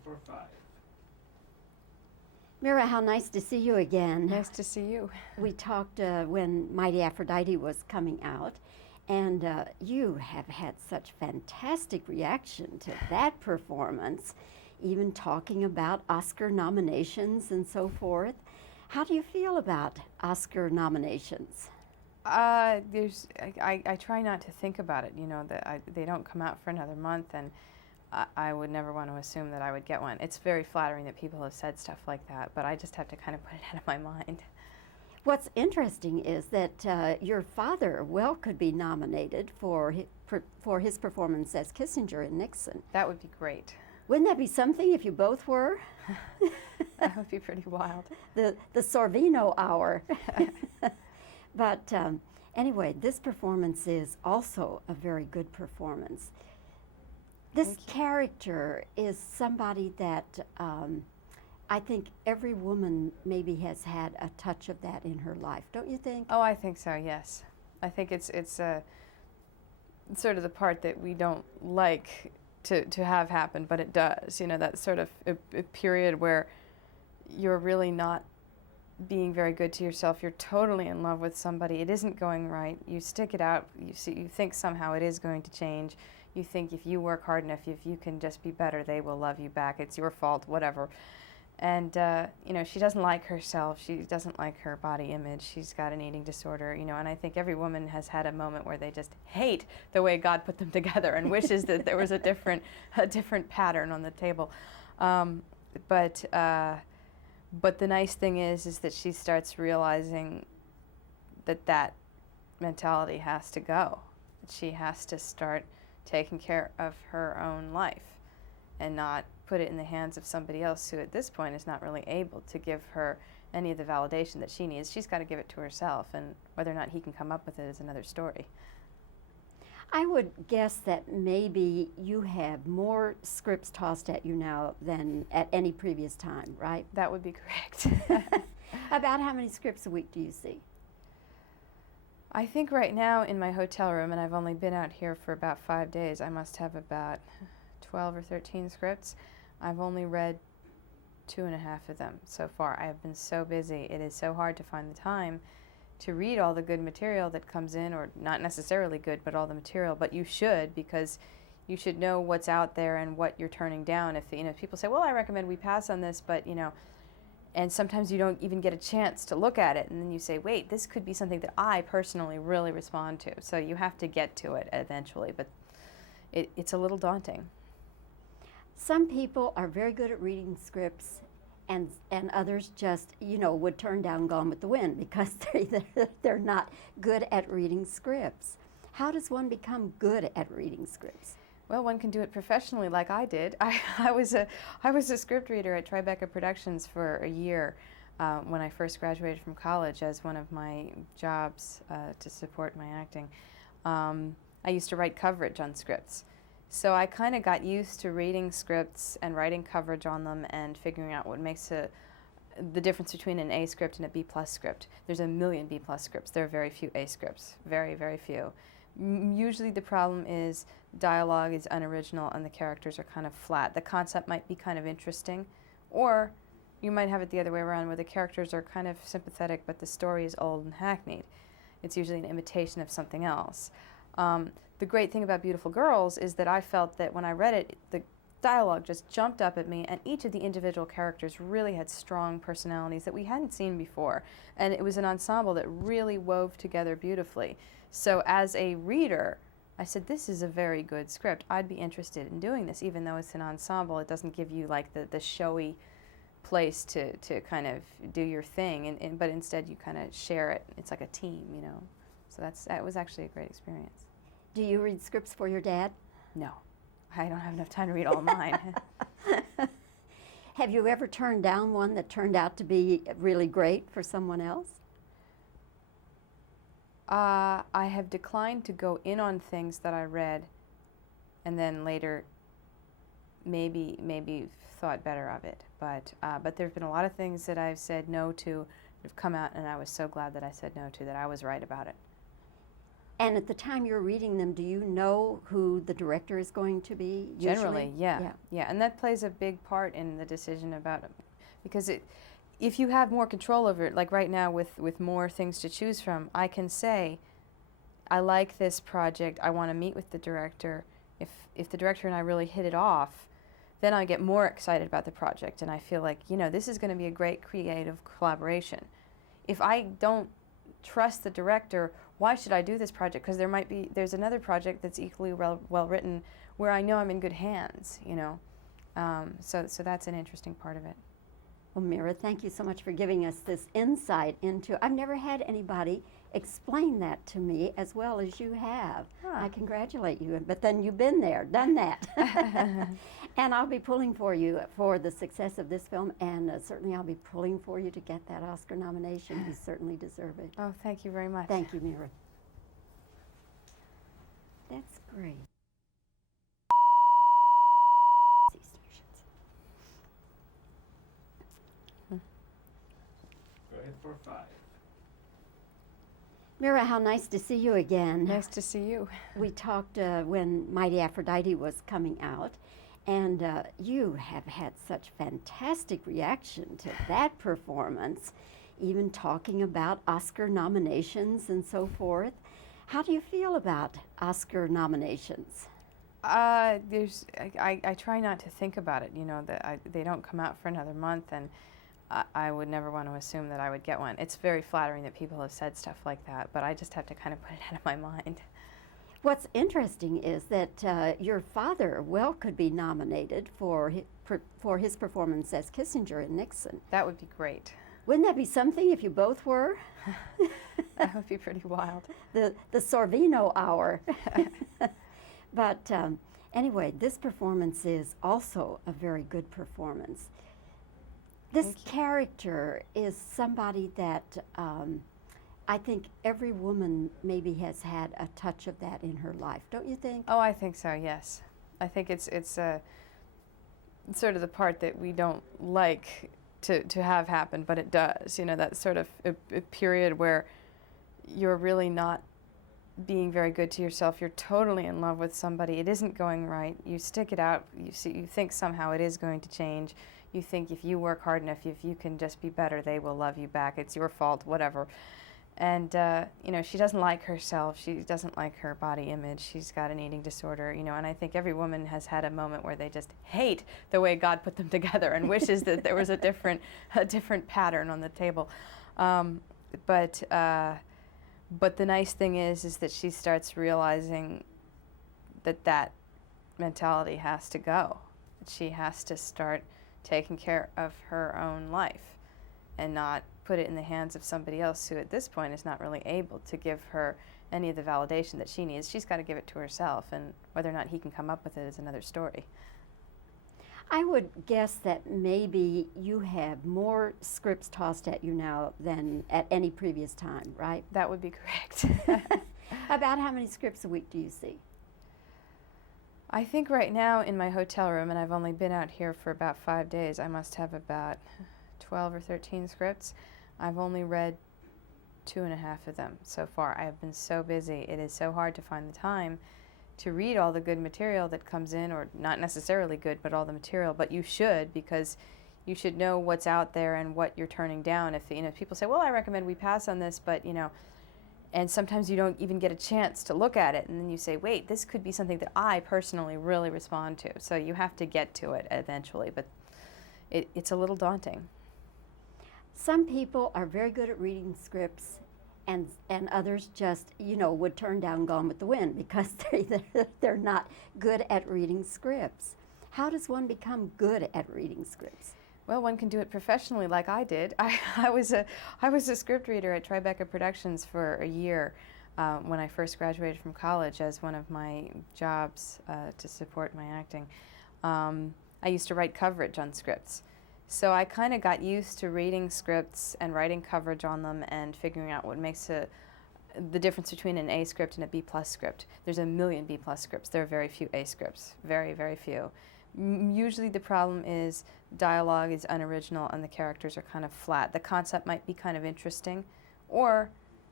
for 5. Mira, how nice to see you again. Nice to see you. We talked when Mighty Aphrodite was coming out, and you have had such fantastic reaction to that performance, even talking about Oscar nominations and so forth. How do you feel about Oscar nominations? I try not to think about it, you know, that they don't come out for another month, and I would never want to assume that I would get one. It's very flattering that people have said stuff like that, but I just have to kind of put it out of my mind. What's interesting is that your father could be nominated for his performance as Kissinger in Nixon. That would be great. Wouldn't that be something if you both were? That would be pretty wild. The Sorvino hour. But anyway, this performance is also a very good performance. This character is somebody that I think every woman maybe has had a touch of that in her life, don't you think? Oh, I think so, yes. I think it's sort of the part that we don't like to have happen, but it does. You know, that sort of a period where you're really not being very good to yourself. You're totally in love with somebody. It isn't going right. You stick it out. You think somehow it is going to change. You think if you work hard enough, if you can just be better, they will love you back. It's your fault, whatever. And, you know, she doesn't like herself. She doesn't like her body image. She's got an eating disorder, you know, and I think every woman has had a moment where they just hate the way God put them together and wishes that there was a different pattern on the table. But the nice thing is that she starts realizing that mentality has to go. She has to start taking care of her own life and not put it in the hands of somebody else who at this point is not really able to give her any of the validation that she needs. She's got to give it to herself, and whether or not he can come up with it is another story. I would guess that maybe you have more scripts tossed at you now than at any previous time, right? That would be correct. About how many scripts a week do you see? I think right now in my hotel room, and I've only been out here for about 5 days, I must have about 12 or 13 scripts. I've only read 2.5 of them so far. I have been so busy. It is so hard to find the time to read all the good material that comes in, or not necessarily good, but all the material. But you should, because you should know what's out there and what you're turning down. If, you know, people say, well, I recommend we pass on this, but, you know, and sometimes you don't even get a chance to look at it, and then you say, wait, this could be something that I personally really respond to. So you have to get to it eventually, but it's a little daunting. Some people are very good at reading scripts, and others just, you know, would turn down Gone with the Wind because they're not good at reading scripts. How does one become good at reading scripts? Well, one can do it professionally like I did. I was a script reader at Tribeca Productions for a year when I first graduated from college as one of my jobs to support my acting. I used to write coverage on scripts. So I kind of got used to reading scripts and writing coverage on them and figuring out what makes the difference between an A script and a B+ script. There's a million B+ scripts. There are very few A scripts, very, very few. Usually the problem is dialogue is unoriginal and the characters are kind of flat. The concept might be kind of interesting, or you might have it the other way around where the characters are kind of sympathetic but the story is old and hackneyed. It's usually an imitation of something else. The great thing about Beautiful Girls is that I felt that when I read it, the dialogue just jumped up at me, and each of the individual characters really had strong personalities that we hadn't seen before. And it was an ensemble that really wove together beautifully. So as a reader, I said, this is a very good script. I'd be interested in doing this, even though it's an ensemble. It doesn't give you like the showy place to kind of do your thing, but instead you kind of share it. It's like a team, you know. So that was actually a great experience. Do you read scripts for your dad? No, I don't have enough time to read all mine. Have you ever turned down one that turned out to be really great for someone else? I have declined to go in on things that I read and then later maybe thought better of it. But there have been a lot of things that I've said no to that have come out, and I was so glad that I said no to, that I was right about it. And at the time you're reading them, do you know who the director is going to be? Usually? Generally, yeah, and that plays a big part in the decision about it, because if you have more control over it, like right now with more things to choose from, I can say, I like this project, I want to meet with the director. If the director and I really hit it off, then I get more excited about the project, and I feel like, this is going to be a great creative collaboration. If I don't trust the director, why should I do this project? Because there's another project that's equally well written where I know I'm in good hands, so that's an interesting part of it. Well, Mira, thank you so much for giving us this insight into, I've never had anybody explain that to me as well as you have. I congratulate you, but then you've been there, done that. And I'll be pulling for you for the success of this film, and certainly I'll be pulling for you to get that Oscar nomination. You certainly deserve it. Oh, thank you very much. Thank you, Mira. That's great. Go ahead for 5. Mira, how nice to see you again. Nice to see you. We talked when Mighty Aphrodite was coming out, and you have had such fantastic reaction to that performance, even talking about Oscar nominations and so forth. How do you feel about Oscar nominations? I try not to think about it, that they don't come out for another month, and I would never want to assume that I would get one. It's very flattering that people have said stuff like that, but I just have to kind of put it out of my mind. What's interesting is that your father could be nominated for his performance as Kissinger in Nixon. That would be great. Wouldn't that be something if you both were? That would be pretty wild. The Sorvino hour. But anyway, this performance is also a very good performance. This character is somebody that I think every woman maybe has had a touch of that in her life, don't you think? Oh, I think so, yes. I think it's sort of the part that we don't like to have happen, but it does. That sort of a period where you're really not being very good to yourself. You're totally in love with somebody. It isn't going right. You stick it out. You think somehow it is going to change. You think if you work hard enough, if you can just be better, they will love you back. It's your fault, whatever. And, she doesn't like herself. She doesn't like her body image. She's got an eating disorder, and I think every woman has had a moment where they just hate the way God put them together and wishes that there was a different pattern on the table. But the nice thing is that she starts realizing that mentality has to go. She has to start taking care of her own life and not put it in the hands of somebody else who at this point is not really able to give her any of the validation that she needs. She's got to give it to herself, and whether or not he can come up with it is another story. I would guess that maybe you have more scripts tossed at you now than at any previous time, right? That would be correct. About how many scripts a week do you see? I think right now in my hotel room, and I've only been out here for about 5 days, I must have about 12 or 13 scripts. I've only read 2.5 of them so far. I have been so busy. It is so hard to find the time to read all the good material that comes in, or not necessarily good, but all the material. But you should, because you should know what's out there and what you're turning down. If people say, well, I recommend we pass on this, but and sometimes you don't even get a chance to look at it, and then you say, wait, this could be something that I personally really respond to. So you have to get to it eventually, but it's a little daunting. Some people are very good at reading scripts, and others just, would turn down Gone with the Wind because they're not good at reading scripts. How does one become good at reading scripts? Well, one can do it professionally like I did. I was a script reader at Tribeca Productions for a year when I first graduated from college as one of my jobs to support my acting. I used to write coverage on scripts. So I kind of got used to reading scripts and writing coverage on them and figuring out what makes the difference between an A script and a B+ script. There's a million B+ scripts. There are very few A scripts, very, very few. Usually the problem is dialogue is unoriginal and the characters are kind of flat. The concept might be kind of interesting, or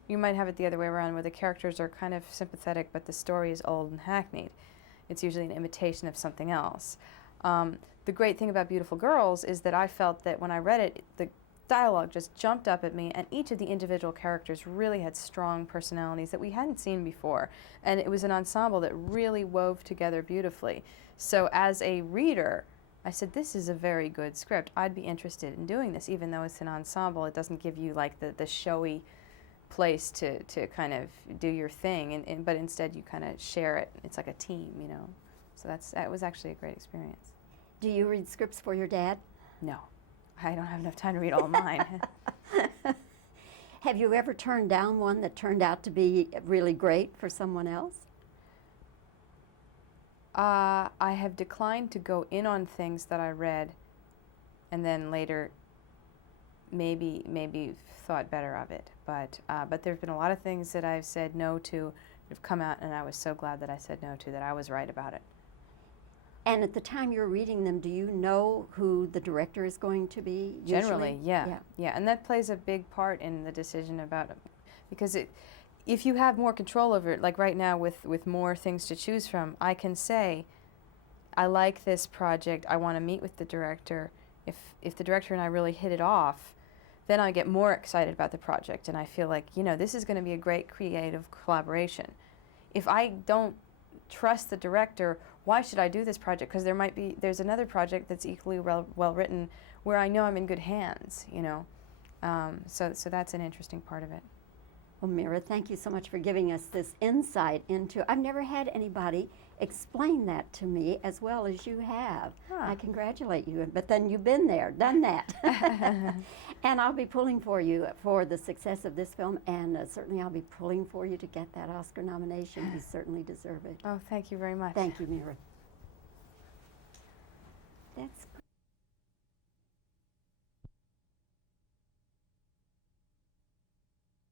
you might have it the other way around, where the characters are kind of sympathetic, but the story is old and hackneyed. It's usually an imitation of something else. The great thing about Beautiful Girls is that I felt that when I read it, the dialogue just jumped up at me, and each of the individual characters really had strong personalities that we hadn't seen before. And it was an ensemble that really wove together beautifully. So as a reader, I said, this is a very good script. I'd be interested in doing this, even though it's an ensemble. It doesn't give you like the showy place to kind of do your thing, but instead you kind of share it. It's like a team, you know. So that was actually a great experience. Do you read scripts for your dad? No, I don't have enough time to read all of mine. Have you ever turned down one that turned out to be really great for someone else? I have declined to go in on things that I read and then later maybe thought better of it. But there have been a lot of things that I've said no to that have come out, and I was so glad that I said no to, that I was right about it. And at the time you're reading them, do you know who the director is going to be? Usually? Generally, yeah. And that plays a big part in the decision about it, because if you have more control over it, like right now with more things to choose from, I can say, I like this project, I want to meet with the director. If the director and I really hit it off, then I get more excited about the project, and I feel like, you know, this is going to be a great creative collaboration. If I don't trust the director, why should I do this project? Because there's another project that's equally well written where I know I'm in good hands, you know. So that's an interesting part of it. Well, Mira, thank you so much for giving us this insight into, I've never had anybody explain that to me as well as you have. I congratulate you, but then you've been there, done that. And I'll be pulling for you for the success of this film, and certainly I'll be pulling for you to get that Oscar nomination. You certainly deserve it. Oh, thank you very much. Thank you, Mira. That's